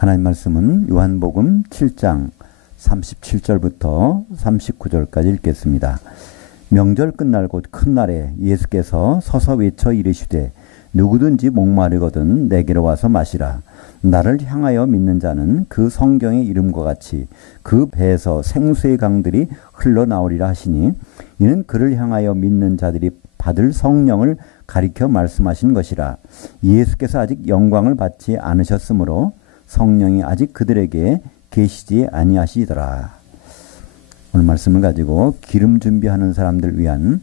하나님 말씀은 요한복음 7장 37절부터 39절까지 읽겠습니다. 명절 끝날 곧 큰 날에 예수께서 서서 외쳐 이르시되 누구든지 목마르거든 내게로 와서 마시라. 나를 향하여 믿는 자는 그 성경의 이름과 같이 그 배에서 생수의 강들이 흘러나오리라 하시니 이는 그를 향하여 믿는 자들이 받을 성령을 가리켜 말씀하신 것이라. 예수께서 아직 영광을 받지 않으셨으므로 성령이 아직 그들에게 계시지 아니하시더라. 오늘 말씀을 가지고 기름 준비하는 사람들 위한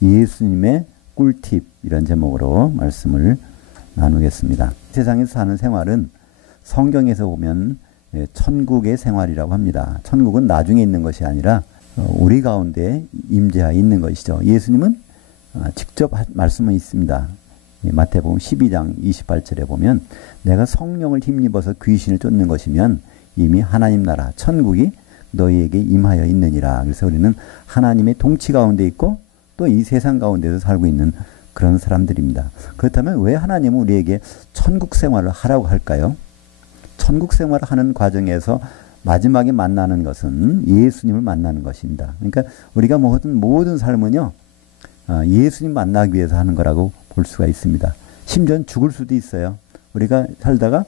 예수님의 꿀팁 이런 제목으로 말씀을 나누겠습니다. 세상에서 사는 생활은 성경에서 보면 천국의 생활이라고 합니다. 천국은 나중에 있는 것이 아니라 우리 가운데 임재하여 있는 것이죠. 예수님은 직접 말씀은 있습니다. 마태복음 12장 28절에 보면 내가 성령을 힘입어서 귀신을 쫓는 것이면 이미 하나님 나라 천국이 너희에게 임하여 있느니라. 그래서 우리는 하나님의 통치 가운데 있고 또 이 세상 가운데서 살고 있는 그런 사람들입니다. 그렇다면 왜 하나님은 우리에게 천국 생활을 하라고 할까요? 천국 생활을 하는 과정에서 마지막에 만나는 것은 예수님을 만나는 것입니다. 그러니까 우리가 모든 삶은요, 예수님 만나기 위해서 하는 거라고 볼 수가 있습니다. 심지어는 죽을 수도 있어요. 우리가 살다가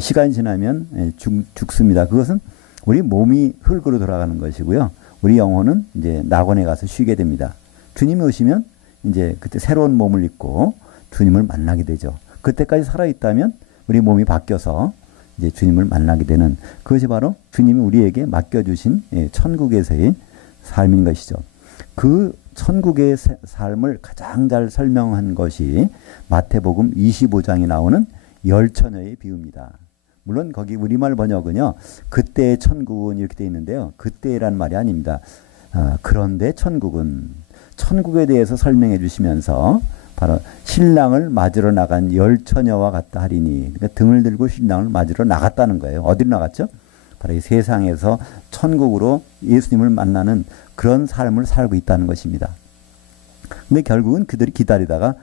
시간이 지나면 죽습니다. 그것은 우리 몸이 흙으로 돌아가는 것이고요. 우리 영혼은 이제 낙원에 가서 쉬게 됩니다. 주님이 오시면 이제 그때 새로운 몸을 입고 주님을 만나게 되죠. 그때까지 살아있다면 우리 몸이 바뀌어서 이제 주님을 만나게 되는 그것이 바로 주님이 우리에게 맡겨주신 천국에서의 삶인 것이죠. 그 천국의 삶을 가장 잘 설명한 것이 마태복음 25장에 나오는 열처녀의 비유입니다. 물론 거기 우리말 번역은요, 그때의 천국은 이렇게 되어 있는데요. 그때란 말이 아닙니다. 그런데 천국에 대해서 설명해 주시면서 바로 신랑을 맞으러 나간 열처녀와 같다 하리니, 그러니까 등을 들고 신랑을 맞으러 나갔다는 거예요. 어디로 나갔죠? 바로 이 세상에서 천국으로 예수님을 만나는 그런 삶을 살고 있다는 것입니다. 근데 결국은 그들이 기다리다가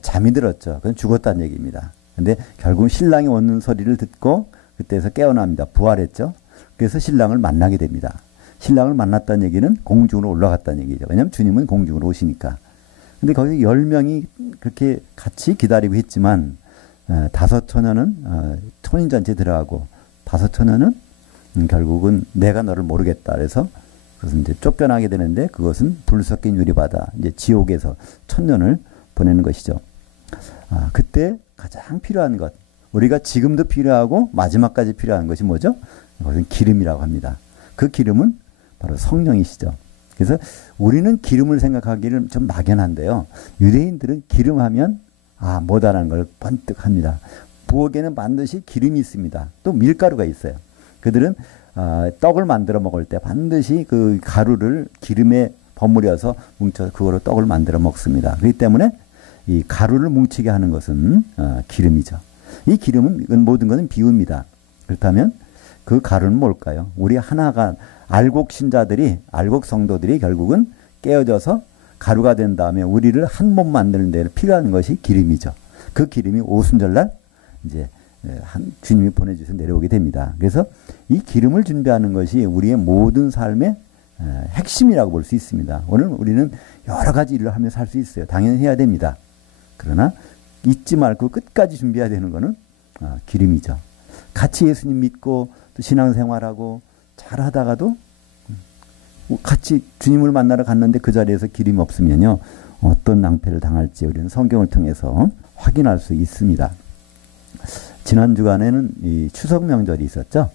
잠이 들었죠. 그건 죽었다는 얘기입니다. 근데 결국 신랑이 오는 소리를 듣고 그때에서 깨어납니다. 부활했죠. 그래서 신랑을 만나게 됩니다. 신랑을 만났다는 얘기는 공중으로 올라갔다는 얘기죠. 왜냐하면 주님은 공중으로 오시니까. 근데 거기 10명이 그렇게 같이 기다리고 있지만 5처녀는 혼인잔치에 들어가고 5처녀는 결국은 내가 너를 모르겠다. 그래서 그것은 이제 쫓겨나게 되는데 그것은 불 섞인 유리바다, 이제 지옥에서 천년을 보내는 것이죠. 그때 가장 필요한 것, 우리가 지금도 필요하고 마지막까지 필요한 것이 뭐죠? 그것은 기름이라고 합니다. 그 기름은 바로 성령이시죠. 그래서 우리는 기름을 생각하기를 좀 막연한데요. 유대인들은 기름하면 뭐다라는 걸 번뜩 합니다. 부엌에는 반드시 기름이 있습니다. 또 밀가루가 있어요. 그들은 떡을 만들어 먹을 때 반드시 그 가루를 기름에 버무려서 뭉쳐서 그거로 떡을 만들어 먹습니다. 그렇기 때문에 이 가루를 뭉치게 하는 것은 기름이죠. 이 기름은 모든 것은 비유입니다. 그렇다면 그 가루는 뭘까요? 우리 하나가 알곡 신자들이, 알곡 성도들이 결국은 깨어져서 가루가 된 다음에 우리를 한 몸 만드는 데 필요한 것이 기름이죠. 그 기름이 오순절날 이제 주님이 보내주셔서 내려오게 됩니다. 그래서 이 기름을 준비하는 것이 우리의 모든 삶의 핵심이라고 볼 수 있습니다. 오늘 우리는 여러 가지 일을 하며 살 수 있어요. 당연히 해야 됩니다. 그러나 잊지 말고 끝까지 준비해야 되는 것은 기름이죠. 같이 예수님 믿고 또 신앙생활하고 잘하다가도 같이 주님을 만나러 갔는데 그 자리에서 기름이 없으면요, 어떤 낭패를 당할지 우리는 성경을 통해서 확인할 수 있습니다. 지난 주간에는 이 추석 명절이 있었죠.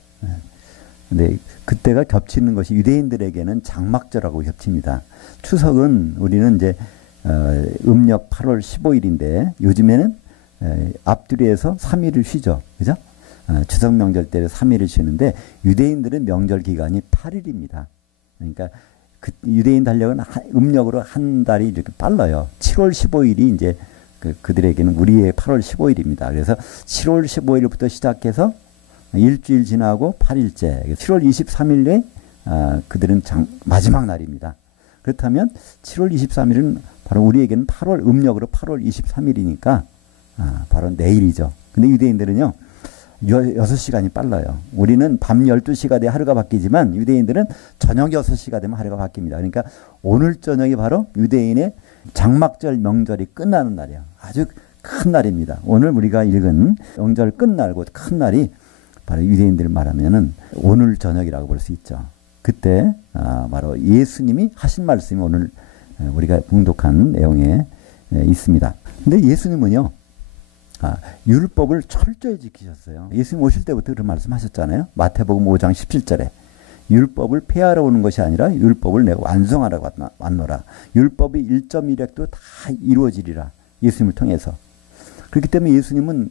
근데 그때가 겹치는 것이 유대인들에게는 장막절하고 겹칩니다. 추석은 우리는 이제 음력 8월 15일인데 요즘에는 앞뒤로해서 3일을 쉬죠. 그죠? 추석 명절 때 3일을 쉬는데 유대인들은 명절 기간이 8일입니다. 그러니까 유대인 달력은 음력으로 한 달이 이렇게 빨라요. 7월 15일이 이제 그들에게는 우리의 8월 15일입니다. 그래서 7월 15일부터 시작해서 일주일 지나고 8일째, 7월 23일에 그들은 마지막 날입니다. 그렇다면 7월 23일은 바로 우리에게는 음력으로 8월 23일이니까 바로 내일이죠. 근데 유대인들은요, 6시간이 빨라요. 우리는 밤 12시가 돼 하루가 바뀌지만 유대인들은 저녁 6시가 되면 하루가 바뀝니다. 그러니까 오늘 저녁이 바로 유대인의 장막절 명절이 끝나는 날이에요. 아주 큰 날입니다. 오늘 우리가 읽은 명절 끝날고 큰 날이 바로 유대인들 말하면은 오늘 저녁이라고 볼 수 있죠. 그때 바로 예수님이 하신 말씀이 오늘 우리가 봉독한 내용에 있습니다. 근데 예수님은요, 율법을 철저히 지키셨어요. 예수님 오실 때부터 그런 말씀하셨잖아요. 마태복음 5장 17절에 율법을 폐하러 오는 것이 아니라 율법을 내가 완성하라고 왔노라. 율법이 1.1획도 다 이루어지리라. 예수님을 통해서. 그렇기 때문에 예수님은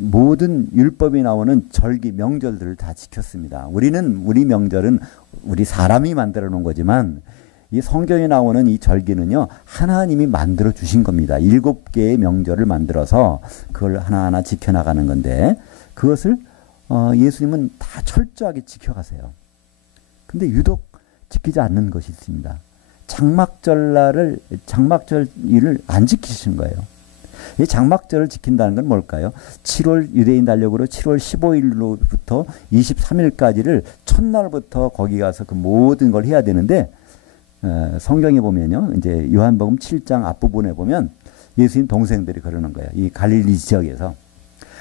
모든 율법이 나오는 절기, 명절들을 다 지켰습니다. 우리 명절은 우리 사람이 만들어 놓은 거지만 이 성경에 나오는 이 절기는요, 하나님이 만들어 주신 겁니다. 7개의 명절을 만들어서 그걸 하나하나 지켜나가는 건데, 그것을 예수님은 다 철저하게 지켜가세요. 근데 유독 지키지 않는 것이 있습니다. 장막절 일을 안 지키시는 거예요. 이 장막절을 지킨다는 건 뭘까요? 7월 유대인 달력으로 7월 15일로부터 23일까지를 첫날부터 거기 가서 그 모든 걸 해야 되는데, 성경에 보면요, 이제 요한복음 7장 앞부분에 보면 예수님 동생들이 그러는 거예요. 이 갈릴리 지역에서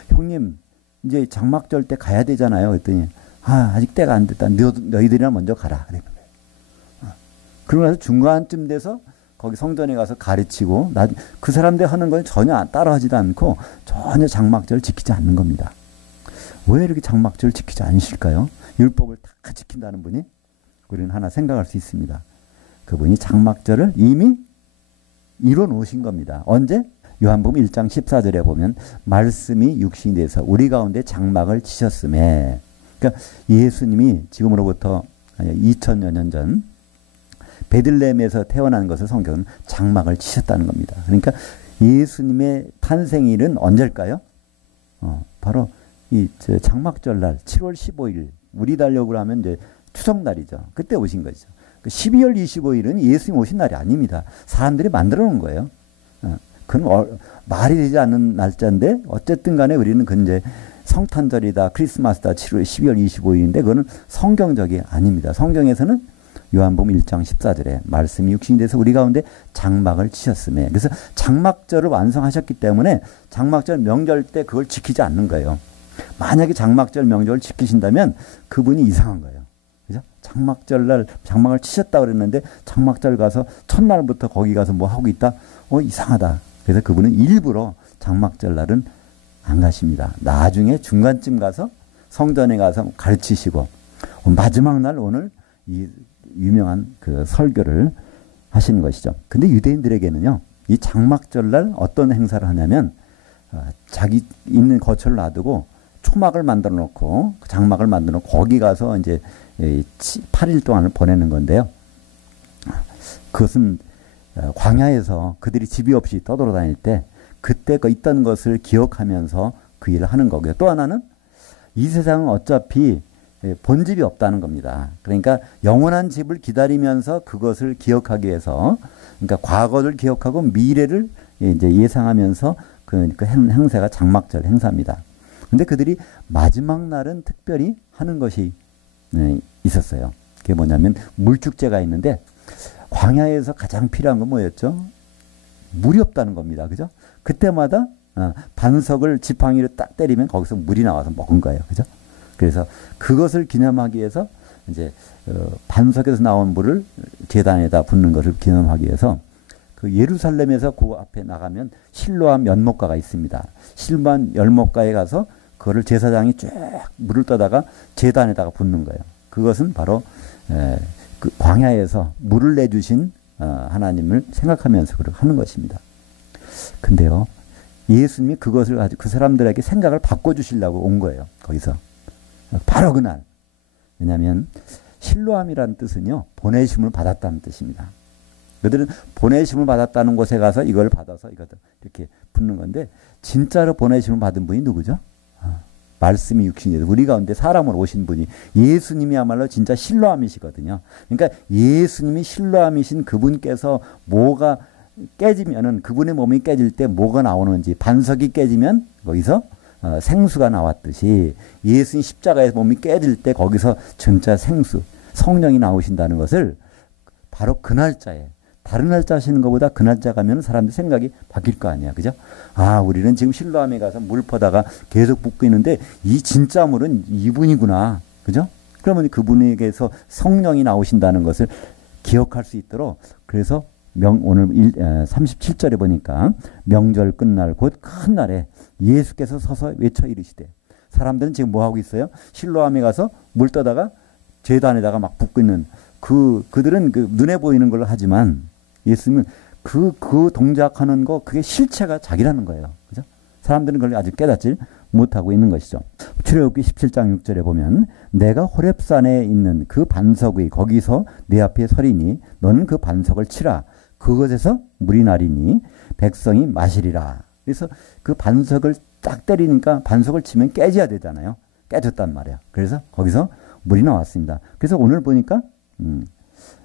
형님 이제 장막절 때 가야 되잖아요. 그랬더니 아직 때가 안 됐다. 너희들이나 먼저 가라. 그러고 나서 중간쯤 돼서 거기 성전에 가서 가르치고 그 사람들 하는 걸 전혀 따라하지도 않고 전혀 장막절을 지키지 않는 겁니다. 왜 이렇게 장막절을 지키지 않으실까요? 율법을 다 지킨다는 분이 우리는 하나 생각할 수 있습니다. 그분이 장막절을 이미 이뤄 놓으신 겁니다. 언제? 요한복음 1장 14절에 보면 말씀이 육신이 돼서 우리 가운데 장막을 치셨음에, 그러니까 예수님이 지금으로부터 2000여 년 전 베들레헴에서 태어난 것을 성경은 장막을 치셨다는 겁니다. 그러니까 예수님의 탄생일은 언제일까요? 바로 이 장막절날 7월 15일, 우리 달력으로 하면 이제 추석날이죠. 그때 오신 거죠. 12월 25일은 예수님 오신 날이 아닙니다. 사람들이 만들어 놓은 거예요. 그건 말이 되지 않는 날짜인데 어쨌든 간에 우리는 그 이제 성탄절이다, 크리스마스다, 12월 25일인데 그거는 성경적이 아닙니다. 성경에서는 요한복음 1장 14절에 말씀이 육신이 돼서 우리 가운데 장막을 치셨음에, 그래서 장막절을 완성하셨기 때문에 장막절 명절 때 그걸 지키지 않는 거예요. 만약에 장막절 명절을 지키신다면 그분이 이상한 거예요. 그죠? 장막절날 장막을 치셨다고 그랬는데 장막절 가서 첫날부터 거기 가서 뭐 하고 있다? 이상하다. 그래서 그분은 일부러 장막절날은 안 가십니다. 나중에 중간쯤 가서 성전에 가서 가르치시고 마지막 날 오늘 이 유명한 그 설교를 하시는 것이죠. 근데 유대인들에게는요, 이 장막절날 어떤 행사를 하냐면 자기 있는 거처를 놔두고 초막을 만들어 놓고 장막을 만들어 놓고 거기 가서 이제 8일 동안을 보내는 건데요. 그것은 광야에서 그들이 집이 없이 떠돌아다닐 때 그때 있던 것을 기억하면서 그 일을 하는 거고요. 또 하나는 이 세상은 어차피 본집이 없다는 겁니다. 그러니까 영원한 집을 기다리면서 그것을 기억하기 위해서, 그러니까 과거를 기억하고 미래를 이제 예상하면서 그 행사가 장막절 행사입니다. 근데 그들이 마지막 날은 특별히 하는 것이 있었어요. 그게 뭐냐면 물축제가 있는데 광야에서 가장 필요한 건 뭐였죠? 물이 없다는 겁니다. 그죠? 그때마다 반석을 지팡이로 딱 때리면 거기서 물이 나와서 먹은 거예요. 그죠? 그래서 그것을 기념하기 위해서 이제 반석에서 나온 물을 제단에다 붓는 것을 기념하기 위해서 그 예루살렘에서 그 앞에 나가면 실로암 연못가가 있습니다. 실로암 연못가에 가서 그거를 제사장이 쭉 물을 떠다가 제단에다가 붓는 거예요. 그것은 바로 그 광야에서 물을 내주신 하나님을 생각하면서 그렇게 하는 것입니다. 근데요, 예수님이 그것을 가지고 그 사람들에게 생각을 바꿔주시려고 온 거예요. 거기서. 바로 그날. 왜냐하면 실로암이라는 뜻은요, 보내심을 받았다는 뜻입니다. 그들은 보내심을 받았다는 곳에 가서 이걸 받아서 이렇게 붓는 건데, 진짜로 보내심을 받은 분이 누구죠? 말씀이 육신이 돼서 우리 가운데 사람으로 오신 분이 예수님이야말로 진짜 실로암이시거든요. 그러니까 예수님이 실로암이신 그분께서 뭐가 깨지면은, 그분의 몸이 깨질 때 뭐가 나오는지, 반석이 깨지면 거기서 생수가 나왔듯이 예수님 십자가에서 몸이 깨질 때 거기서 진짜 생수, 성령이 나오신다는 것을 바로 그 날짜에, 다른 날짜 하시는 것보다 그 날짜 가면 사람들 생각이 바뀔 거 아니야. 그죠? 아, 우리는 지금 실로암에 가서 물 퍼다가 계속 붓고 있는데 이 진짜 물은 이분이구나. 그죠? 그러면 그분에게서 성령이 나오신다는 것을 기억할 수 있도록, 그래서 오늘 37절에 보니까 명절 끝날 곧 큰 날에 예수께서 서서 외쳐 이르시되, 사람들은 지금 뭐 하고 있어요? 실로암에 가서 물 떠다가 제단에다가 막 붓고 있는 그들은 그 눈에 보이는 걸로 하지만 예수님은 그 동작하는 거, 그게 실체가 자기라는 거예요. 그죠? 사람들은 그걸 아직 깨닫지 못하고 있는 것이죠. 출애굽기 17장 6절에 보면 내가 호렙산에 있는 그 반석 위 거기서 내 앞에 서리니 너는 그 반석을 치라. 그것에서 물이 나리니 백성이 마시리라. 그래서 그 반석을 딱 때리니까 반석을 치면 깨져야 되잖아요. 깨졌단 말이야. 그래서 거기서 물이 나왔습니다. 그래서 오늘 보니까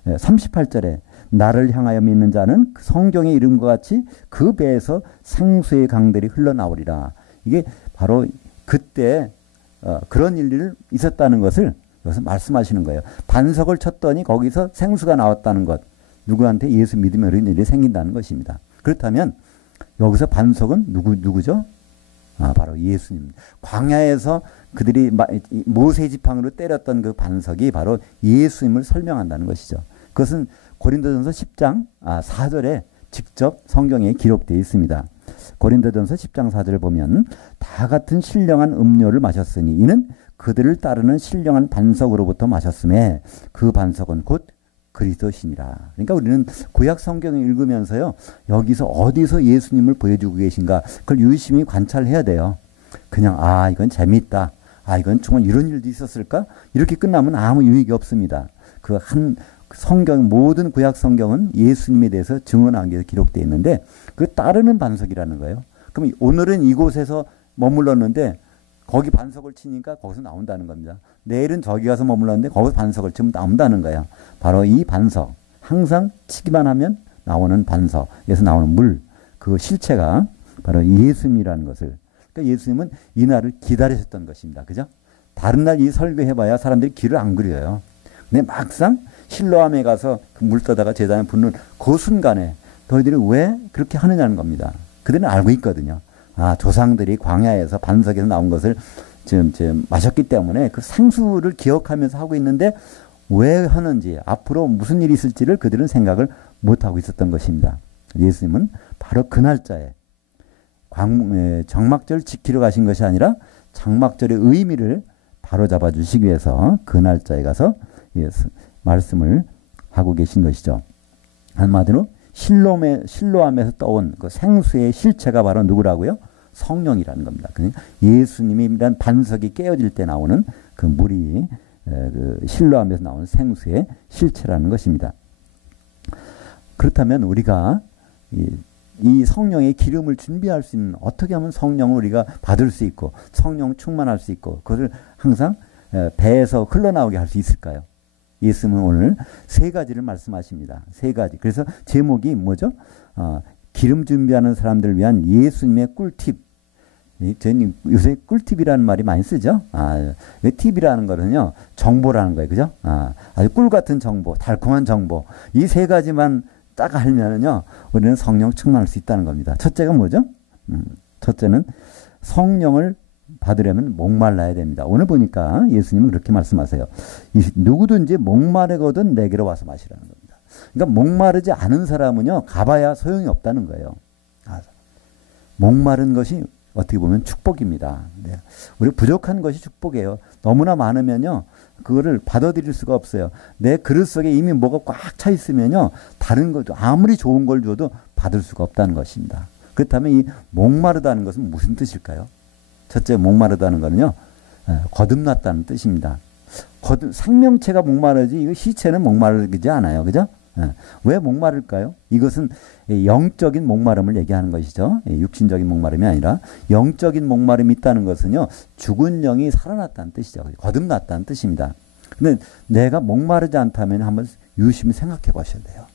38절에 나를 향하여 믿는 자는 성경의 이름과 같이 그 배에서 생수의 강들이 흘러나오리라. 이게 바로 그때 그런 일이 있었다는 것을 여기서 말씀하시는 거예요. 반석을 쳤더니 거기서 생수가 나왔다는 것. 누구한테? 예수 믿으면 이런 일이 생긴다는 것입니다. 그렇다면 여기서 반석은 누구죠? 바로 예수님. 광야에서 그들이 모세 지팡이로 때렸던 그 반석이 바로 예수님을 설명한다는 것이죠. 그것은 고린도전서 10장 4절에 직접 성경에 기록되어 있습니다. 고린도전서 10장 4절을 보면 다 같은 신령한 음료를 마셨으니 이는 그들을 따르는 신령한 반석으로부터 마셨음에 그 반석은 곧 그리스도시니라. 그러니까 우리는 구약 성경을 읽으면서요, 여기서 어디서 예수님을 보여주고 계신가 그걸 유심히 관찰해야 돼요. 그냥 이건 재미있다. 이건 정말 이런 일도 있었을까? 이렇게 끝나면 아무 유익이 없습니다. 그 한 성경, 모든 구약 성경은 예수님에 대해서 증언한 게 기록되어 있는데 그 따르는 반석이라는 거예요. 그럼 오늘은 이곳에서 머물렀는데 거기 반석을 치니까 거기서 나온다는 겁니다. 내일은 저기 가서 머물렀는데 거기서 반석을 치면 나온다는 거예요. 바로 이 반석, 항상 치기만 하면 나오는 반석에서 나오는 물, 그 실체가 바로 예수님이라는 것을, 그러니까 예수님은 이 날을 기다리셨던 것입니다. 그죠? 다른 날 이 설교해봐야 사람들이 귀를 안 그려요. 근데 막상 실로암에 가서 그 물 떠다가 제단에 붓는 그 순간에 너희들이 왜 그렇게 하느냐는 겁니다. 그들은 알고 있거든요. 조상들이 광야에서 반석에서 나온 것을 지금 마셨기 때문에 그 생수를 기억하면서 하고 있는데 왜 하는지, 앞으로 무슨 일이 있을지를 그들은 생각을 못하고 있었던 것입니다. 예수님은 바로 그 날짜에 정막절 지키러 가신 것이 아니라 장막절의 의미를 바로잡아 주시기 위해서 그 날짜에 가서 말씀을 하고 계신 것이죠. 한마디로 실로암에서 떠온 그 생수의 실체가 바로 누구라고요? 성령이라는 겁니다. 예수님이란 반석이 깨어질 때 나오는 그 물이 그 실로암에서 나오는 생수의 실체라는 것입니다. 그렇다면 우리가 이 성령의 기름을 준비할 수 있는, 어떻게 하면 성령을 우리가 받을 수 있고 성령 충만할 수 있고 그것을 항상 배에서 흘러나오게 할 수 있을까요? 예수님은 오늘 세 가지를 말씀하십니다. 세 가지. 그래서 제목이 뭐죠? 기름 준비하는 사람들을 위한 예수님의 꿀팁. 저는 요새 꿀팁이라는 말이 많이 쓰죠. 팁이라는 거는요, 정보라는 거예요. 그죠? 아주 꿀 같은 정보, 달콤한 정보. 이 세 가지만 딱 알면은요, 우리는 성령 충만할 수 있다는 겁니다. 첫째가 뭐죠? 첫째는 성령을 받으려면 목말라야 됩니다. 오늘 보니까 예수님은 그렇게 말씀하세요. 누구든지 목마르거든 내게로 와서 마시라는 겁니다. 그러니까 목마르지 않은 사람은요, 가봐야 소용이 없다는 거예요. 목마른 것이 어떻게 보면 축복입니다. 네. 우리 부족한 것이 축복이에요. 너무나 많으면요, 그거를 받아들일 수가 없어요. 내 그릇 속에 이미 뭐가 꽉 차 있으면요, 다른 것도 아무리 좋은 걸 줘도 받을 수가 없다는 것입니다. 그렇다면 이 목마르다는 것은 무슨 뜻일까요? 첫째, 목마르다는 거는요, 거듭났다는 뜻입니다. 생명체가 목마르지 이거 시체는 목마르지 않아요. 그죠? 왜 목마를까요? 이것은 영적인 목마름을 얘기하는 것이죠. 육신적인 목마름이 아니라 영적인 목마름이 있다는 것은요, 죽은 영이 살아났다는 뜻이죠. 거듭났다는 뜻입니다. 근데 내가 목마르지 않다면 한번 유심히 생각해 보셔야 돼요.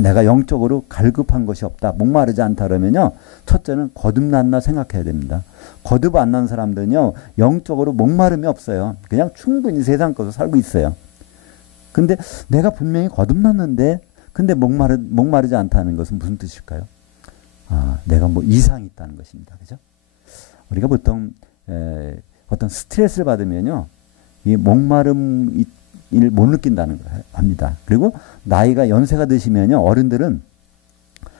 내가 영적으로 갈급한 것이 없다. 목마르지 않다 그러면요. 첫째는 거듭났나 생각해야 됩니다. 거듭 안 난 사람들은요. 영적으로 목마름이 없어요. 그냥 충분히 세상 것으로 살고 있어요. 근데 내가 분명히 거듭났는데 근데 목마르지 않다는 것은 무슨 뜻일까요? 내가 뭐 이상이 있다는 것입니다. 그죠? 우리가 보통 어떤 스트레스를 받으면요. 이 목마름을 못 느낀다는 걸 합니다. 그리고 나이가 연세가 드시면요. 어른들은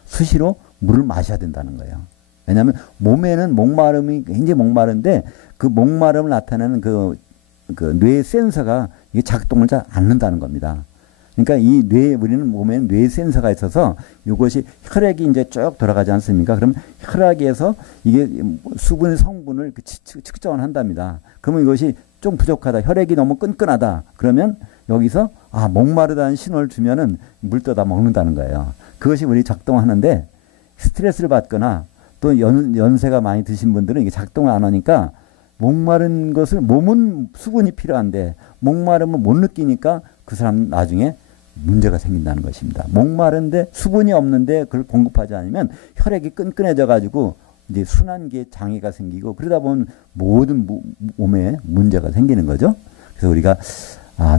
수시로 물을 마셔야 된다는 거예요. 왜냐하면 몸에는 목마름이 굉장히 목마른데 그 목마름을 나타내는 그 뇌 센서가 이게 작동을 잘 않는다는 겁니다. 그러니까 이 우리는 몸에는 뇌 센서가 있어서 이것이 혈액이 이제 쭉 돌아가지 않습니까? 그럼 혈액에서 이게 수분의 성분을 측정을 한답니다. 그러면 이것이 좀 부족하다. 혈액이 너무 끈끈하다. 그러면 여기서 목마르다는 신호를 주면은 물 떠다 먹는다는 거예요. 그것이 우리 작동하는데 스트레스를 받거나 또 연세가 많이 드신 분들은 이게 작동을 안 하니까 목마른 것을 몸은 수분이 필요한데 목마름을 못 느끼니까 그 사람 나중에 문제가 생긴다는 것입니다. 목마른데 수분이 없는데 그걸 공급하지 않으면 혈액이 끈끈해져 가지고 이제 순환기에 장애가 생기고 그러다 보면 모든 몸에 문제가 생기는 거죠. 그래서 우리가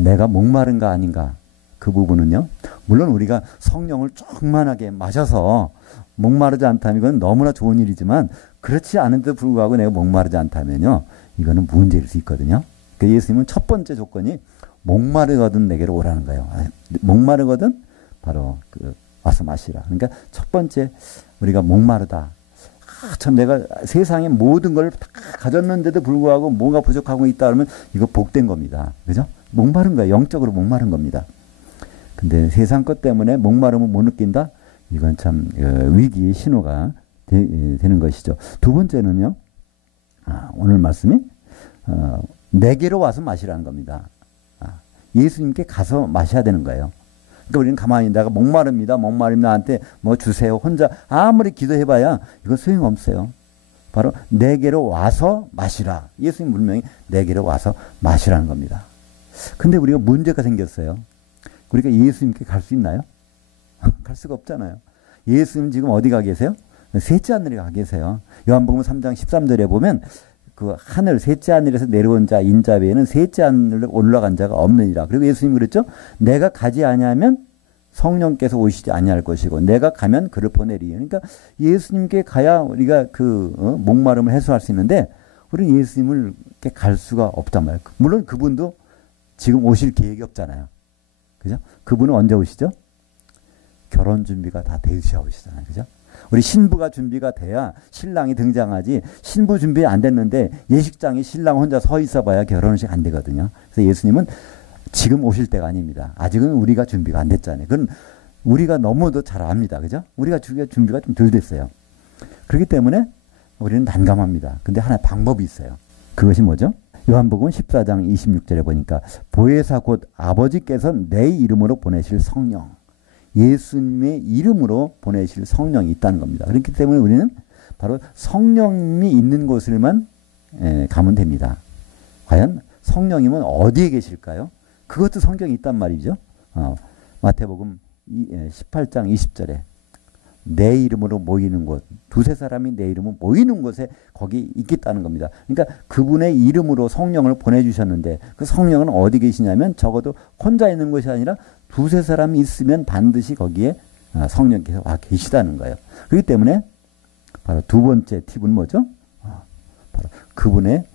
내가 목마른가 아닌가 그 부분은요. 물론 우리가 성령을 충만하게 마셔서 목마르지 않다면 이건 너무나 좋은 일이지만 그렇지 않은데도 불구하고 내가 목마르지 않다면요. 이거는 문제일 수 있거든요. 그러니까 예수님은 첫 번째 조건이 목마르거든 내게로 오라는 거예요. 목마르거든 바로 와서 마시라. 그러니까 첫 번째 우리가 목마르다. 참 내가 세상의 모든 걸 다 가졌는데도 불구하고 뭐가 부족하고 있다 그러면 이거 복된 겁니다. 그죠? 목마른 거예요. 영적으로 목마른 겁니다. 근데 세상 것 때문에 목마름을 못 느낀다? 이건 참 위기의 신호가 되는 것이죠. 두 번째는요. 오늘 말씀이 내게로 와서 마시라는 겁니다. 예수님께 가서 마셔야 되는 거예요. 그러니까 우리는 가만히 내가 목마릅니다. 나한테 뭐 주세요. 혼자 아무리 기도해봐야 이거 소용없어요. 바로 내게로 와서 마시라. 예수님 분명히 내게로 와서 마시라는 겁니다. 근데 우리가 문제가 생겼어요. 우리가 예수님께 갈 수 있나요? 갈 수가 없잖아요. 예수님 지금 어디 가 계세요? 셋째 하늘에 가 계세요. 요한복음 3장 13절에 보면 그 하늘 셋째 하늘에서 내려온 자 인자 외에는 셋째 하늘로 올라간 자가 없느니라. 그리고 예수님이 그랬죠. 내가 가지 아니하면 성령께서 오시지 아니할 것이고 내가 가면 그를 보내리. 그러니까 예수님께 가야 우리가 목마름을 해소할 수 있는데 우리는 예수님을 갈 수가 없단 말이에요. 물론 그분도 지금 오실 계획이 없잖아요. 그죠? 그분은 언제 오시죠? 결혼 준비가 다 되셔야 오시잖아요. 그죠? 우리 신부가 준비가 돼야 신랑이 등장하지 신부 준비 안 됐는데 예식장에 신랑 혼자 서 있어 봐야 결혼식 안 되거든요. 그래서 예수님은 지금 오실 때가 아닙니다. 아직은 우리가 준비가 안 됐잖아요. 그건 우리가 너무도 잘 압니다. 그죠? 우리가 준비가 좀 덜 됐어요. 그렇기 때문에 우리는 난감합니다. 근데 하나의 방법이 있어요. 그것이 뭐죠? 요한복음 14장 26절에 보니까 보혜사 곧 아버지께서 내 이름으로 보내실 성령. 예수님의 이름으로 보내실 성령이 있다는 겁니다. 그렇기 때문에 우리는 바로 성령이 있는 곳을만 가면 됩니다. 과연 성령님은 어디에 계실까요? 그것도 성경이 있단 말이죠. 마태복음 18장 20절에 내 이름으로 모이는 곳, 두세 사람이 내 이름으로 모이는 곳에 거기 있겠다는 겁니다. 그러니까 그분의 이름으로 성령을 보내주셨는데 그 성령은 어디 계시냐면 적어도 혼자 있는 것이 아니라 두세 사람이 있으면 반드시 거기에 성령께서 와 계시다는 거예요. 그렇기 때문에 바로 두 번째 팁은 뭐죠? 바로 그분의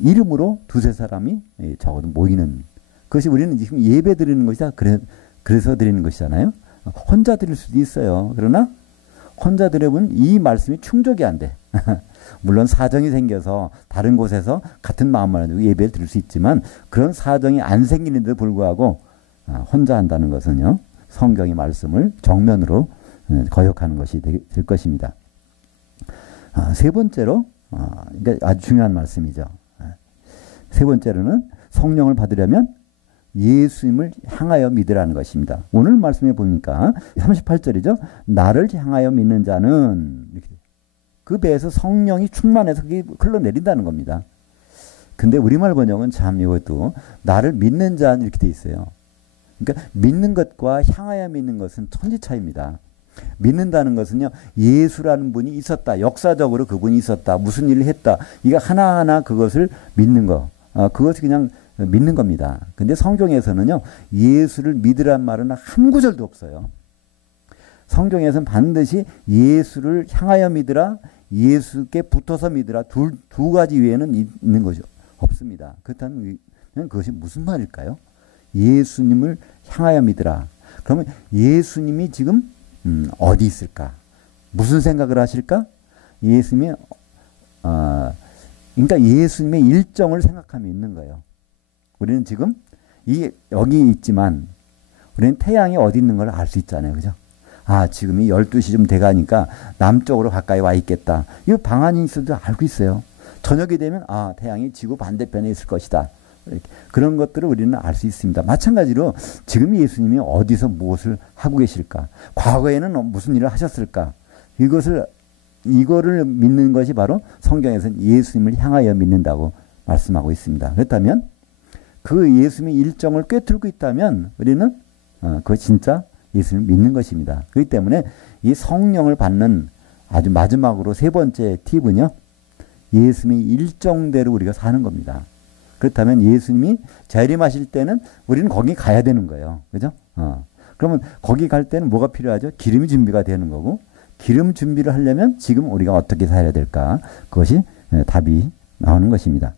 이름으로 두세 사람이 적어도 모이는 그것이 우리는 지금 예배 드리는 것이다. 그래서 드리는 것이잖아요. 혼자 드릴 수도 있어요. 그러나 혼자 드려보면 이 말씀이 충족이 안 돼. 물론 사정이 생겨서 다른 곳에서 같은 마음만 가지고 예배를 드릴 수 있지만 그런 사정이 안 생기는데도 불구하고 혼자 한다는 것은요. 성경의 말씀을 정면으로 거역하는 것이 될 것입니다. 세 번째로 그러니까 아주 중요한 말씀이죠. 세 번째로는 성령을 받으려면 예수님을 향하여 믿으라는 것입니다. 오늘 말씀에 보니까 38절이죠. 나를 향하여 믿는 자는 그 배에서 성령이 충만해서 그게 흘러내린다는 겁니다. 근데 우리말 번역은 참 이것도 나를 믿는 자는 이렇게 돼 있어요. 그러니까 믿는 것과 향하여 믿는 것은 천지 차이입니다. 믿는다는 것은요, 예수라는 분이 있었다. 역사적으로 그분이 있었다. 무슨 일을 했다. 이거 하나하나 그것을 믿는 거. 그것이 그냥 믿는 겁니다. 근데 성경에서는요, 예수를 믿으란 말은 한 구절도 없어요. 성경에서는 반드시 예수를 향하여 믿으라, 예수께 붙어서 믿으라, 두 가지 외에는 있는 것이 없습니다. 그렇다면 그것이 무슨 말일까요? 예수님을 향하여 믿으라. 그러면 예수님이 지금 어디 있을까? 무슨 생각을 하실까? 예수님이 그러니까 예수님의 일정을 생각하며 있는 거예요. 우리는 지금 여기 있지만 우리는 태양이 어디 있는 걸 알 수 있잖아요. 그죠? 지금이 12시 좀 돼가니까 남쪽으로 가까이 와 있겠다. 이 방안이 있어도 알고 있어요. 저녁이 되면 태양이 지구 반대편에 있을 것이다. 이렇게. 그런 것들을 우리는 알 수 있습니다. 마찬가지로 지금 예수님이 어디서 무엇을 하고 계실까? 과거에는 무슨 일을 하셨을까? 이거를 믿는 것이 바로 성경에서는 예수님을 향하여 믿는다고 말씀하고 있습니다. 그렇다면 그 예수님의 일정을 꿰뚫고 있다면 우리는 그거 진짜 예수님을 믿는 것입니다. 그렇기 때문에 이 성령을 받는 아주 마지막으로 세 번째 팁은요, 예수님의 일정대로 우리가 사는 겁니다. 그렇다면 예수님이 재림하실 때는 우리는 거기 가야 되는 거예요. 그죠? 그러면 거기 갈 때는 뭐가 필요하죠? 기름이 준비가 되는 거고, 기름 준비를 하려면 지금 우리가 어떻게 살아야 될까? 그것이 답이 나오는 것입니다.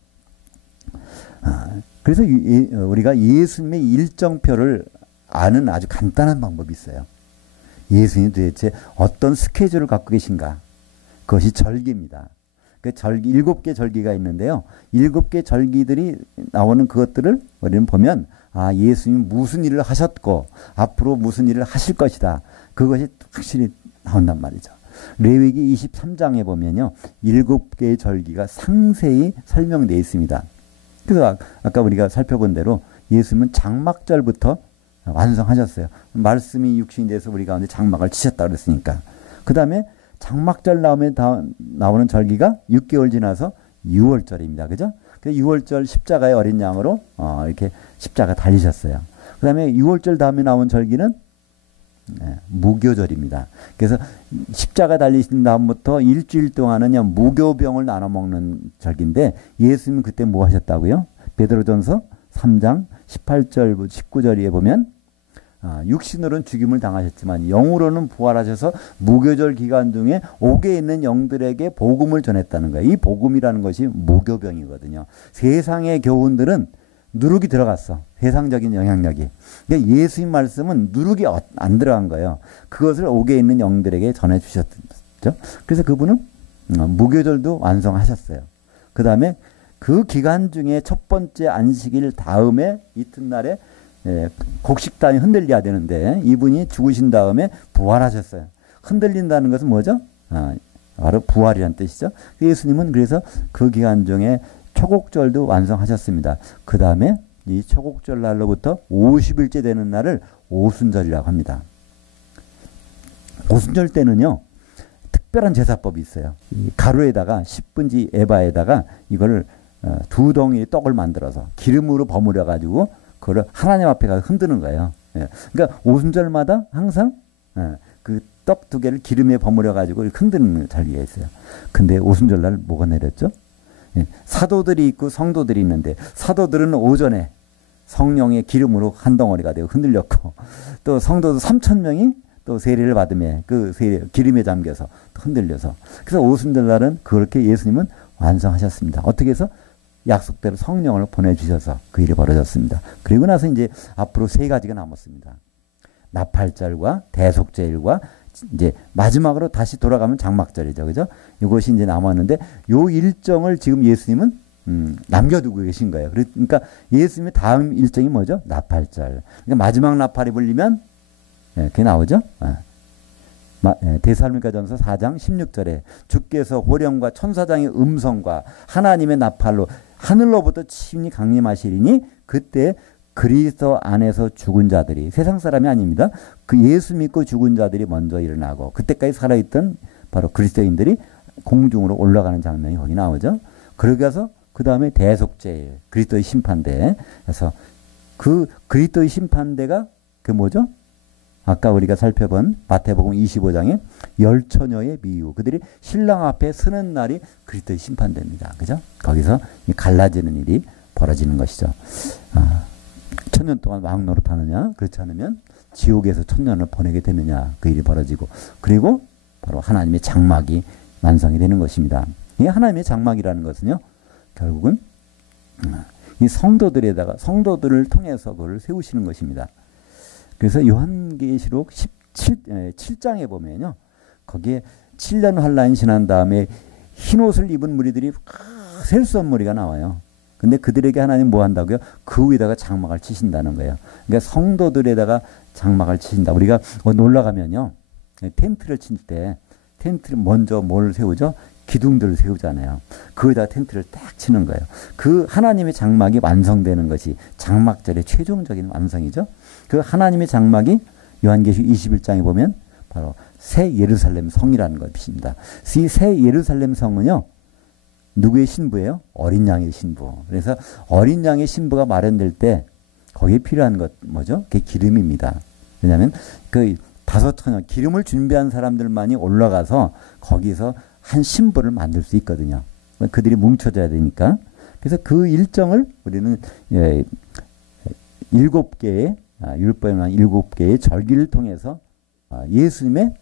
그래서 우리가 예수님의 일정표를 아는 아주 간단한 방법이 있어요. 예수님이 도대체 어떤 스케줄을 갖고 계신가? 그것이 절기입니다. 그 절기, 7개 절기가 있는데요. 7개 절기들이 나오는 그것들을 우리는 보면, 예수님이 무슨 일을 하셨고, 앞으로 무슨 일을 하실 것이다. 그것이 확실히 나온단 말이죠. 레위기 23장에 보면요, 7개의 절기가 상세히 설명되어 있습니다. 그래서 아까 우리가 살펴본 대로 예수님은 장막절부터 완성하셨어요. 말씀이 육신이 돼서 우리 가운데 장막을 치셨다 그랬으니까. 그 다음에 장막절 나오는 절기가 6개월 지나서 6월절입니다. 그죠? 그래서 6월절 십자가의 어린 양으로 이렇게 십자가 달리셨어요. 그 다음에 6월절 다음에 나온 절기는 무교절입니다. 그래서 십자가 달리신 다음부터 일주일 동안은요, 무교병을 나눠 먹는 절기인데, 예수님은 그때 뭐 하셨다고요? 베드로전서 3장 18절부터 19절에 보면, 육신으로는 죽임을 당하셨지만 영으로는 부활하셔서 무교절 기간 중에 옥에 있는 영들에게 복음을 전했다는 거예요. 이 복음이라는 것이 무교병이거든요. 세상의 교훈들은 누룩이 들어갔어. 세상적인 영향력이. 그러니까 예수님 말씀은 누룩이 안 들어간 거예요. 그것을 옥에 있는 영들에게 전해주셨죠. 그래서 그분은 무교절도 완성하셨어요. 그 다음에 그 기간 중에 첫 번째 안식일 다음에 이튿날에 곡식단이 흔들려야 되는데 이분이 죽으신 다음에 부활하셨어요. 흔들린다는 것은 뭐죠? 바로 부활이라는 뜻이죠. 예수님은 그래서 그 기간 중에 초곡절도 완성하셨습니다. 그 다음에 이 초곡절 날로부터 50일째 되는 날을 오순절이라고 합니다. 오순절 때는요, 특별한 제사법이 있어요. 이 가루에다가 10분지 에바에다가 이거를 2덩이 떡을 만들어서 기름으로 버무려 가지고 그걸 하나님 앞에 가서 흔드는 거예요. 그러니까 오순절마다 항상 그 떡 2개를 기름에 버무려 가지고 흔드는 절기가 있어요. 근데 오순절날 뭐가 내렸죠? 사도들이 있고 성도들이 있는데, 사도들은 오전에 성령의 기름으로 한 덩어리가 되고 흔들렸고, 또 성도들 3,000명이 또 세례를 받으며 그 세례 기름에 잠겨서 흔들려서, 그래서 오순절날은 그렇게 예수님은 완성하셨습니다. 어떻게 해서? 약속대로 성령을 보내주셔서 그 일이 벌어졌습니다. 그리고 나서 이제 앞으로 3가지가 남았습니다. 나팔절과 대속제일과 이제 마지막으로 다시 돌아가면 장막절이죠. 그죠? 이것이 이제 남았는데, 요 일정을 지금 예수님은 남겨두고 계신 거예요. 그러니까 예수님의 다음 일정이 뭐죠? 나팔절. 그러니까 마지막 나팔이 불리면, 그게 나오죠? 데살로니가전서 4장 16절에 주께서 호령과 천사장의 음성과 하나님의 나팔로 하늘로부터 친히 강림하시리니 그때 그리스도 안에서 죽은 자들이, 세상 사람이 아닙니다. 그 예수 믿고 죽은 자들이 먼저 일어나고 그때까지 살아있던 바로 그리스도인들이 공중으로 올라가는 장면이 거기 나오죠. 그러고 나서 그 다음에 대속제일, 그리스도의 심판대. 그래서 그 그리스도의 심판대가 그 뭐죠? 아까 우리가 살펴본 마태복음 25장의 열처녀의 비유. 그들이 신랑 앞에 서는 날이 그리스도의 심판됩니다. 그죠? 거기서 갈라지는 일이 벌어지는 것이죠. 천년 동안 왕 노릇하느냐? 그렇지 않으면 지옥에서 천년을 보내게 되느냐? 그 일이 벌어지고, 그리고 바로 하나님의 장막이 완성이 되는 것입니다. 이 하나님의 장막이라는 것은요, 결국은 이 성도들을 통해서 그걸 세우시는 것입니다. 그래서 요한계시록 7장에 보면요, 거기에 7년 환란이 지난 다음에 흰 옷을 입은 무리들이 셀 수 없는 무리가 나와요. 근데 그들에게 하나님 뭐 한다고요? 그 위에다가 장막을 치신다는 거예요. 그러니까 성도들에다가 장막을 치신다. 우리가 놀러 가면요, 텐트를 칠 때 텐트를 먼저 뭘 세우죠? 기둥들을 세우잖아요. 거기다가 텐트를 딱 치는 거예요. 그 하나님의 장막이 완성되는 것이 장막절의 최종적인 완성이죠. 그 하나님의 장막이 요한계시록 21장에 보면 바로 새 예루살렘 성이라는 것입니다. 이 새 예루살렘 성은요, 누구의 신부예요? 어린 양의 신부. 그래서 어린 양의 신부가 마련될 때 거기에 필요한 것 뭐죠? 그게 기름입니다. 왜냐하면 그 다섯 처녀, 기름을 준비한 사람들만이 올라가서 거기서 한 신부를 만들 수 있거든요. 그들이 뭉쳐져야 되니까. 그래서 그 일정을 우리는 7개의 율법에 나온 7개의 절기를 통해서 예수님의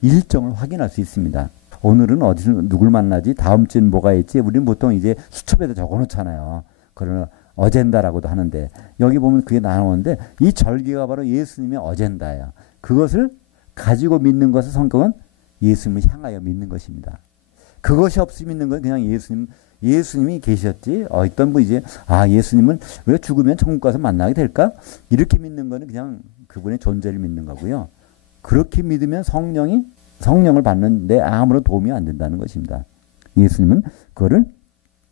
일정을 확인할 수 있습니다. 오늘은 어디서 누굴 만나지? 다음 주는 뭐가 있지? 우리는 보통 이제 수첩에다 적어놓잖아요. 그러나 어젠다라고도 하는데, 여기 보면 그게 나오는데, 이 절기가 바로 예수님의 어젠다예요. 그것을 가지고 믿는 것을 성경은 예수님을 향하여 믿는 것입니다. 그것이 없이 믿는 건 그냥 예수님이 계셨지. 어떤 분 이제 예수님은 왜 죽으면 천국 가서 만나게 될까? 이렇게 믿는 거는 그냥 그분의 존재를 믿는 거고요. 그렇게 믿으면 성령을 받는데 아무런 도움이 안 된다는 것입니다. 예수님은 그거를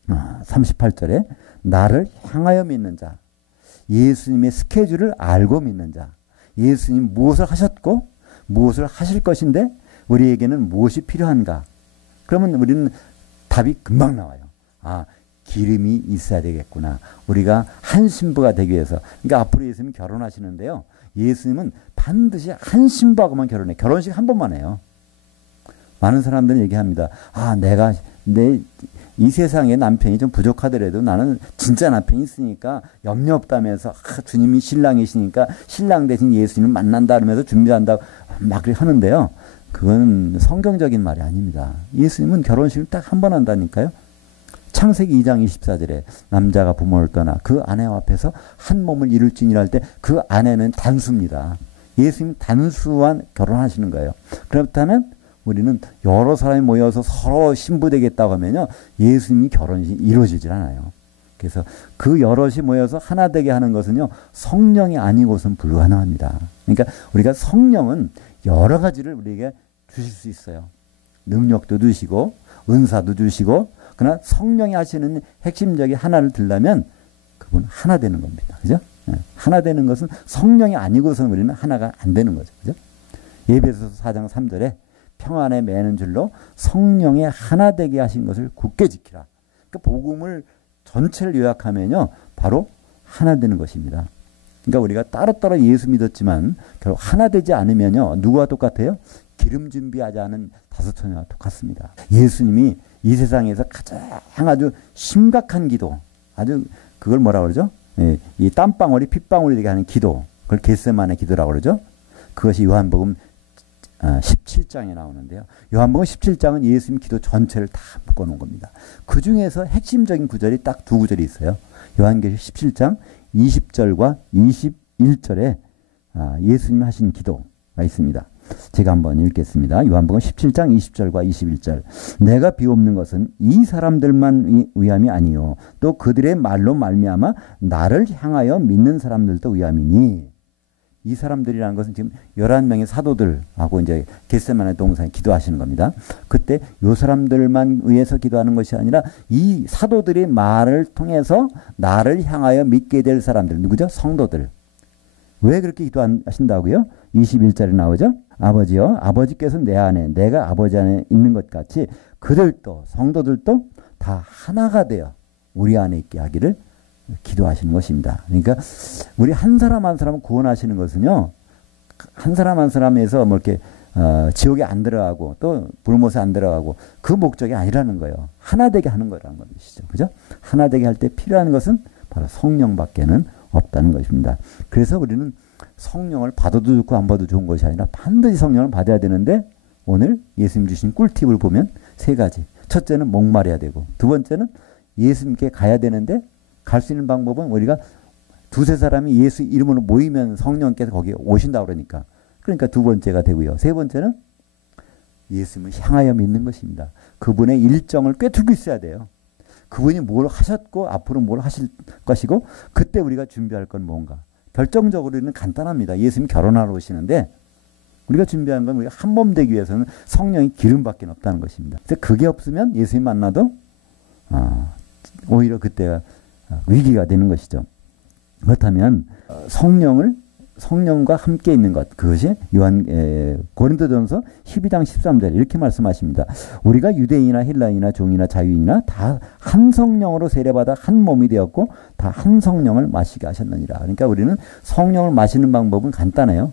38절에 나를 향하여 믿는 자, 예수님의 스케줄을 알고 믿는 자, 예수님 무엇을 하셨고 무엇을 하실 것인데 우리에게는 무엇이 필요한가? 그러면 우리는 답이 금방 나와요. 기름이 있어야 되겠구나. 우리가 한 신부가 되기 위해서. 그러니까 앞으로 예수님이 결혼하시는데요, 예수님은 반드시 한 신부하고만 결혼해. 결혼식 한 번만 해요. 많은 사람들은 얘기합니다. 내가 이 세상에 남편이 좀 부족하더라도 나는 진짜 남편이 있으니까 염려 없다면서 주님이 신랑이시니까 신랑 대신 예수님을 만난다 그러면서 준비한다고 막 그렇게 하는데요. 그건 성경적인 말이 아닙니다. 예수님은 결혼식을 딱 한 번 한다니까요. 창세기 2장 24절에 남자가 부모를 떠나 그 아내와 앞에서 한 몸을 이룰지니라 할 때 그 아내는 단수입니다. 예수님 단수와 결혼하시는 거예요. 그렇다면 우리는 여러 사람이 모여서 서로 신부 되겠다고 하면요, 예수님이 결혼이 이루어지질 않아요. 그래서 그 여럿이 모여서 하나 되게 하는 것은요, 성령이 아니고선 불가능합니다. 그러니까 우리가 성령은 여러 가지를 우리에게 주실 수 있어요. 능력도 주시고 은사도 주시고, 그러나 성령이 하시는 핵심적인 하나를 들려면 그분은 하나 되는 겁니다. 그죠? 하나 되는 것은 성령이 아니고선 우리는 하나가 안 되는 거죠. 그죠? 에베소서 4장 3절에 평안에 매는 줄로 성령의 하나 되게 하신 것을 굳게 지키라. 그러니까 복음을 전체를 요약하면요, 바로 하나 되는 것입니다. 그러니까 우리가 따로따로 예수 믿었지만 결국 하나 되지 않으면요, 누구와 똑같아요? 기름 준비하지 않은 다섯 처녀와 똑같습니다. 예수님이 이 세상에서 가장 아주 심각한 기도, 아주 그걸 뭐라 그러죠? 이 땀방울이 핏방울이 되게 하는 기도, 그걸 겟세마네 기도라고 그러죠. 그것이 요한복음 17장에 나오는데요. 요한복음 17장은 예수님 기도 전체를 다 묶어놓은 겁니다. 그 중에서 핵심적인 구절이 딱 두 구절이 있어요. 요한계시록 17장 20절과 21절에 예수님 하신 기도가 있습니다. 제가 한번 읽겠습니다. 요한복음 17장 20절과 21절. 내가 비옵는 것은 이 사람들만 위함이 아니요 또 그들의 말로 말미암아 나를 향하여 믿는 사람들도 위함이니. 이 사람들이라는 것은 지금 11명의 사도들하고 이제 겟세마네 동산에 기도하시는 겁니다. 그때 이 사람들만 위해서 기도하는 것이 아니라 이 사도들의 말을 통해서 나를 향하여 믿게 될 사람들, 누구죠? 성도들. 왜 그렇게 기도하신다고요? 21절에 나오죠? 아버지여, 아버지께서 내 안에, 내가 아버지 안에 있는 것 같이 그들도, 성도들도 다 하나가 되어 우리 안에 있게 하기를 기도하시는 것입니다. 그러니까 우리 한 사람 한 사람을 구원하시는 것은요, 한 사람 한 사람에서 뭐 이렇게 지옥에 안 들어가고 또 불못에 안 들어가고 그 목적이 아니라는 거예요. 하나 되게 하는 거라는 것이죠. 그죠? 하나 되게 할 때 필요한 것은 바로 성령밖에는 없다는 것입니다. 그래서 우리는 성령을 받아도 좋고 안 받아도 좋은 것이 아니라 반드시 성령을 받아야 되는데, 오늘 예수님 주신 꿀팁을 보면 세 가지. 첫째는 목마려야 되고, 두 번째는 예수님께 가야 되는데 갈 수 있는 방법은 우리가 두세 사람이 예수 이름으로 모이면 성령께서 거기에 오신다고 그러니까 두 번째가 되고요. 세 번째는 예수님을 향하여 믿는 것입니다. 그분의 일정을 꿰뚫고 있어야 돼요. 그분이 뭘 하셨고 앞으로 뭘 하실 것이고 그때 우리가 준비할 건 뭔가. 결정적으로는 간단합니다. 예수님 결혼하러 오시는데 우리가 준비한 건 우리가 한 몸 되기 위해서는 성령의 기름밖에 없다는 것입니다. 그게 없으면 예수님 만나도 오히려 그때가 위기가 되는 것이죠. 그렇다면 성령과 함께 있는 것, 그것이 고린도전서 12장 13절 이렇게 말씀하십니다. 우리가 유대인이나 헬라인이나 종이나 자유인이나 다 한 성령으로 세례받아 한 몸이 되었고 다 한 성령을 마시게 하셨느니라. 그러니까 우리는 성령을 마시는 방법은 간단해요.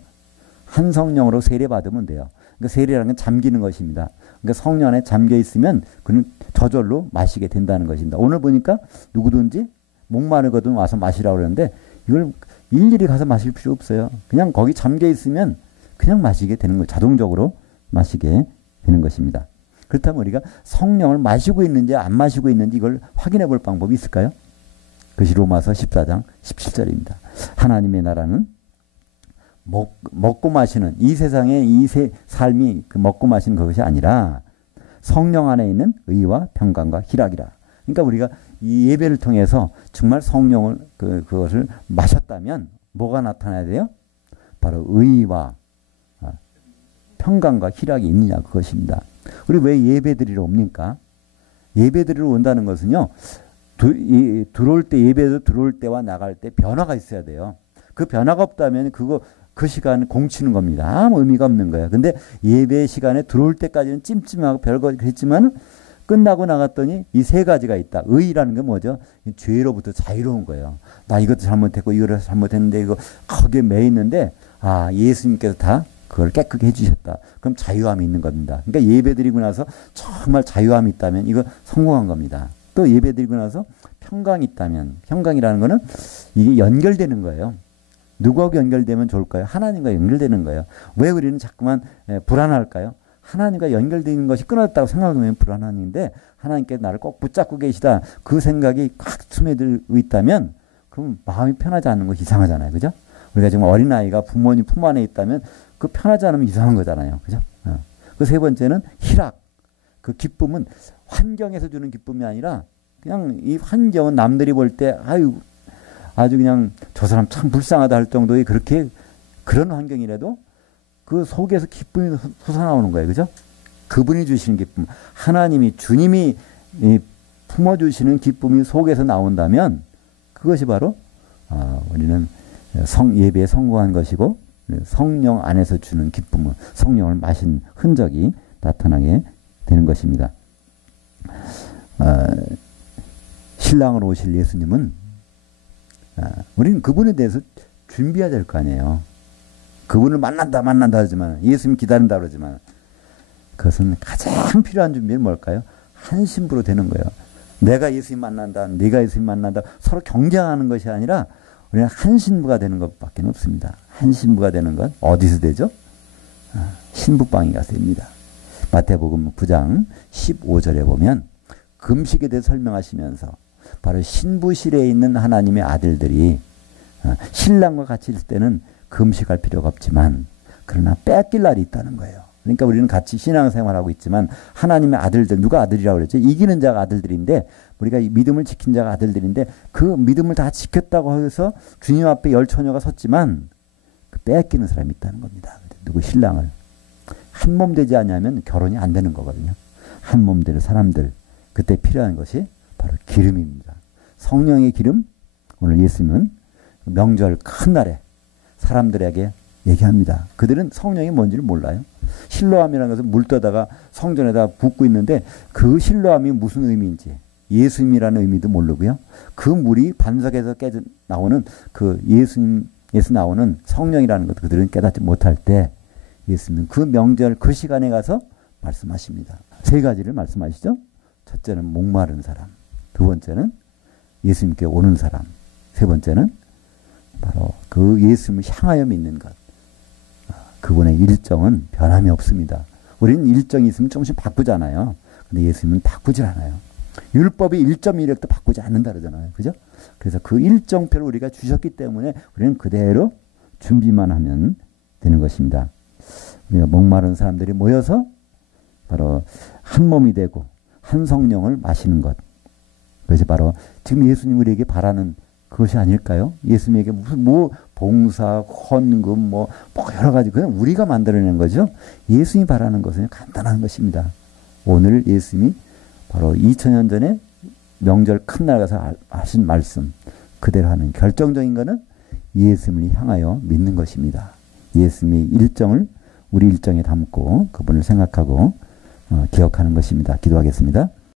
한 성령으로 세례받으면 돼요. 그러니까 세례라는 건 잠기는 것입니다. 그러니까 성령 안에 잠겨 있으면 그는 저절로 마시게 된다는 것입니다. 오늘 보니까 누구든지 목마르거든 와서 마시라고 그러는데 이걸 일일이 가서 마실 필요 없어요. 그냥 거기 잠겨 있으면 그냥 마시게 되는 거예요. 자동적으로 마시게 되는 것입니다. 그렇다면 우리가 성령을 마시고 있는지 안 마시고 있는지 이걸 확인해 볼 방법이 있을까요? 그것이 로마서 14장 17절입니다. 하나님의 나라는 먹고 마시는 이 세상의 삶이 그 먹고 마시는 그것이 아니라 성령 안에 있는 의와 평강과 희락이라. 그러니까 우리가 이 예배를 통해서 정말 성령을 그것을 마셨다면 뭐가 나타나야 돼요? 바로 의와 평강과 희락이 있느냐 그것입니다. 우리 왜 예배드리러 옵니까? 예배드리러 온다는 것은요. 들어올 때 예배도 들어올 때와 나갈 때 변화가 있어야 돼요. 그 변화가 없다면 그 시간 공치는 겁니다. 아무 의미가 없는 거예요. 근데 예배 시간에 들어올 때까지는 찜찜하고 별거 그랬지만 끝나고 나갔더니 이 세 가지가 있다. 의라는 게 뭐죠? 죄로부터 자유로운 거예요. 나 이것도 잘못했고 이거를 잘못했는데 이거 거기에 매 있는데 예수님께서 다 그걸 깨끗게 해주셨다. 그럼 자유함이 있는 겁니다. 그러니까 예배 드리고 나서 정말 자유함이 있다면 이거 성공한 겁니다. 또 예배 드리고 나서 평강이 있다면, 평강이라는 거는 이게 연결되는 거예요. 누구하고 연결되면 좋을까요? 하나님과 연결되는 거예요. 왜 우리는 자꾸만 불안할까요? 하나님과 연결되는 것이 끊어졌다고 생각하면 불안한데 하나님께서 나를 꼭 붙잡고 계시다. 그 생각이 꽉 스며들고 있다면 그럼 마음이 편하지 않는 거 이상하잖아요. 그죠? 우리가 지금 어린아이가 부모님 품 안에 있다면 그 편하지 않으면 이상한 거잖아요. 그죠? 그 세 번째는 희락. 그 기쁨은 환경에서 주는 기쁨이 아니라 그냥 이 환경은 남들이 볼 때 아주 그냥 저 사람 참 불쌍하다 할 정도의 그런 환경이라도 그 속에서 기쁨이 솟아나오는 거예요. 그죠? 그분이 주시는 기쁨. 하나님이, 주님이 품어주시는 기쁨이 속에서 나온다면 그것이 바로 우리는 예배에 성공한 것이고 성령 안에서 주는 기쁨은 성령을 마신 흔적이 나타나게 되는 것입니다. 신랑으로 오실 예수님은 우리는 그분에 대해서 준비해야 될 거 아니에요. 그분을 만난다 하지만 예수님 기다린다 그러지만 그것은 가장 필요한 준비는 뭘까요? 한신부로 되는 거예요. 내가 예수님 만난다, 네가 예수님 만난다 서로 경쟁하는 것이 아니라 우리는 한신부가 되는 것밖에 없습니다. 한신부가 되는 건 어디서 되죠? 신부방에 가서 됩니다. 마태복음 9장 15절에 보면 금식에 대해 설명하시면서 바로 신부실에 있는 하나님의 아들들이 신랑과 같이 있을 때는 금식할 필요가 없지만 그러나 뺏길 날이 있다는 거예요. 그러니까 우리는 같이 신앙생활하고 있지만 하나님의 아들들, 누가 아들이라고 그랬죠? 이기는 자가 아들들인데 우리가 믿음을 지킨 자가 아들들인데 그 믿음을 다 지켰다고 해서 주님 앞에 열 처녀가 섰지만 그 뺏기는 사람이 있다는 겁니다. 누구 신랑을. 한 몸 되지 않으면 결혼이 안 되는 거거든요. 한 몸 되는 사람들. 그때 필요한 것이 바로 기름입니다. 성령의 기름. 오늘 예수님은 명절 큰 날에 사람들에게 얘기합니다. 그들은 성령이 뭔지를 몰라요. 실로암이라는 것은 물 떠다가 성전에다 붓고 있는데 그 실로암이 무슨 의미인지 예수님이라는 의미도 모르고요. 그 물이 반석에서 나오는 그 예수님에서 나오는 성령이라는 것도 그들은 깨닫지 못할 때 예수님은 그 명절 그 시간에 가서 말씀하십니다. 세 가지를 말씀하시죠. 첫째는 목마른 사람, 두 번째는 예수님께 오는 사람, 세 번째는 바로 그 예수님을 향하여 믿는 것. 그분의 일정은 변함이 없습니다. 우리는 일정이 있으면 조금씩 바꾸잖아요. 근데 예수님은 바꾸질 않아요. 율법이 1.1획도 바꾸지 않는다 그러잖아요. 그죠? 그래서 그 일정표를 우리가 주셨기 때문에 우리는 그대로 준비만 하면 되는 것입니다. 우리가 목마른 사람들이 모여서 바로 한 몸이 되고 한 성령을 마시는 것. 그것이 바로 지금 예수님 우리에게 바라는 그것이 아닐까요? 예수님에게 무슨 봉사, 헌금 여러 가지 그냥 우리가 만들어낸 거죠. 예수님이 바라는 것은 간단한 것입니다. 오늘 예수님이 바로 2000년 전에 명절 큰 날 가서 하신 말씀 그대로 하는 결정적인 것은 예수님을 향하여 믿는 것입니다. 예수님의 일정을 우리 일정에 담고 그분을 생각하고 기억하는 것입니다. 기도하겠습니다.